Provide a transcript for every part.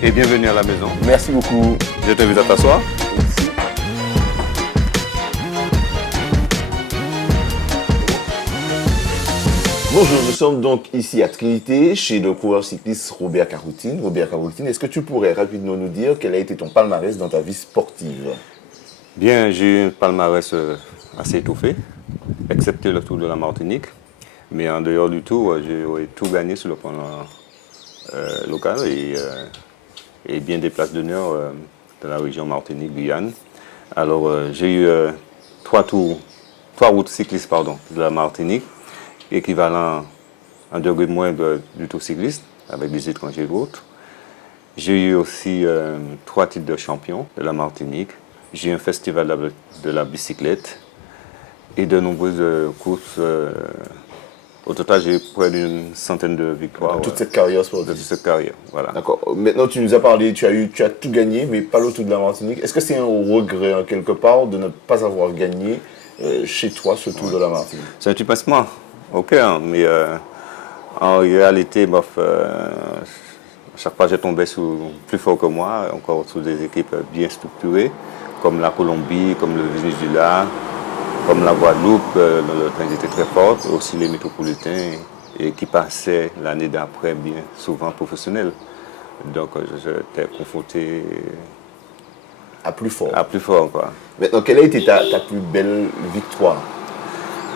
et bienvenue à la maison. Merci beaucoup. Je t'invite à t'asseoir. Merci. Bonjour, nous sommes donc ici à Trinité, chez le coureur cycliste Robert Caroutine. Robert Caroutine, est-ce que tu pourrais rapidement nous dire quel a été ton palmarès dans ta vie sportive? Bien, j'ai eu un palmarès assez étoffé, excepté le Tour de la Martinique. Mais en dehors du Tour, j'ai tout gagné sur le plan local et bien des places d'honneur de la région Martinique-Guyane. Alors, j'ai eu trois routes cyclistes de la Martinique, équivalent en degré moins du Tour cycliste, avec des étrangers et autres. J'ai eu aussi 3 titres de champion de la Martinique. J'ai eu un festival de la bicyclette et de nombreuses courses. Au total, j'ai près d'une centaine de victoires. Dans toute cette carrière sportive. De toute cette carrière, voilà. D'accord. Maintenant, tu nous as parlé, tu as tout gagné, mais pas le Tour de la Martinique. Est-ce que c'est un regret, en quelque part, de ne pas avoir gagné chez toi ce Tour de la Martinique? C'est un petit pincement au cœur, mais en réalité, chaque fois je tombais plus fort que moi, encore sous des équipes bien structurées, comme la Colombie, comme le Venezuela, comme la Guadeloupe, le train était très fort, aussi les métropolitains, et qui passaient l'année d'après bien souvent professionnels. Donc j'étais confronté à plus fort. À plus fort, quoi. Maintenant, quelle a été ta plus belle victoire?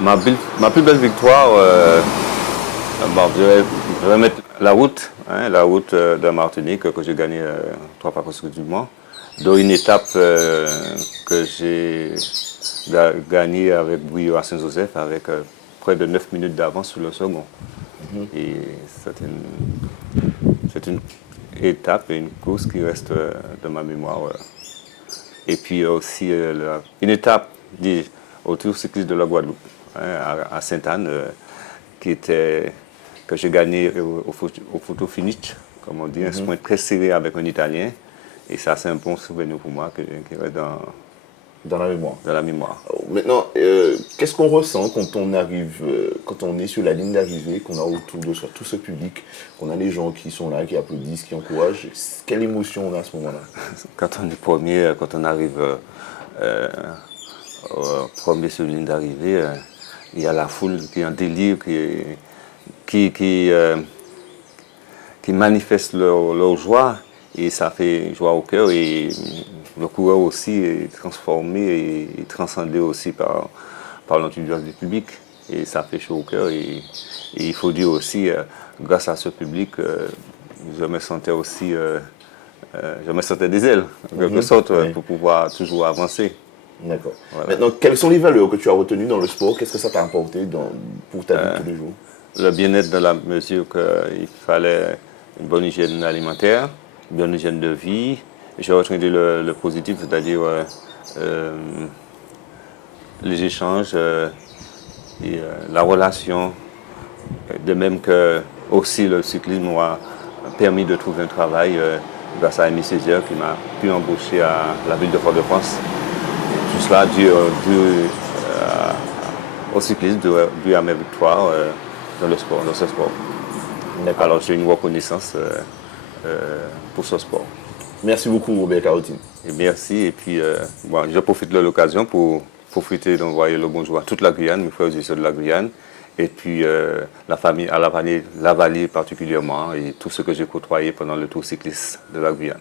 Ma plus belle victoire, je vais mettre la route de Martinique que j'ai gagnée 3 fois consécutivement, dans une étape que j'ai gagnée avec brio à Saint-Joseph avec près de 9 minutes d'avance sur le second. Et c'est une étape et une course qui reste dans ma mémoire. Et puis aussi une étape au Tour cycliste de la Guadeloupe, à Sainte-Anne, que j'ai gagné au photo finish, comme on dit, un sprint très serré avec un Italien. Et ça, c'est un bon souvenir pour moi qui reste dans la mémoire. Dans la mémoire. Maintenant, qu'est-ce qu'on ressent quand on arrive, quand on est sur la ligne d'arrivée, qu'on a autour de soi tout ce public, qu'on a les gens qui sont là, qui applaudissent, qui encouragent? Quelle émotion on a à ce moment-là? Quand on est premier, quand on arrive premier sur la ligne d'arrivée, il y a la foule qui est en délire, qui manifeste leur joie, et ça fait joie au cœur, et le coureur aussi est transformé et transcendé aussi par l'enthousiasme du public, et ça fait chaud au cœur, et il faut dire aussi, grâce à ce public, je me sentais aussi, je me sentais des ailes, en quelque sorte, pour pouvoir toujours avancer. D'accord. Voilà. Maintenant, quelles sont les valeurs que tu as retenues dans le sport? Qu'est-ce que ça t'a apporté pour ta vie de tous les jours? Le bien-être dans la mesure qu'il fallait une bonne hygiène alimentaire, une bonne hygiène de vie. J'ai retenu le positif, c'est-à-dire les échanges et la relation. De même que aussi le cyclisme m'a permis de trouver un travail grâce à Aimé Césaire qui m'a pu embaucher à la ville de Fort-de-France. Tout cela dû au cyclisme, dû à mes victoires dans ce sport. Alors j'ai une reconnaissance pour ce sport. Merci beaucoup, Robert Caroutine. Et merci. Et puis, je profite de l'occasion pour profiter d'envoyer le bonjour à toute la Guyane, mes frères et sœurs de la Guyane, et puis la famille, à la vallée particulièrement, et tout ce que j'ai côtoyé pendant le Tour cycliste de la Guyane.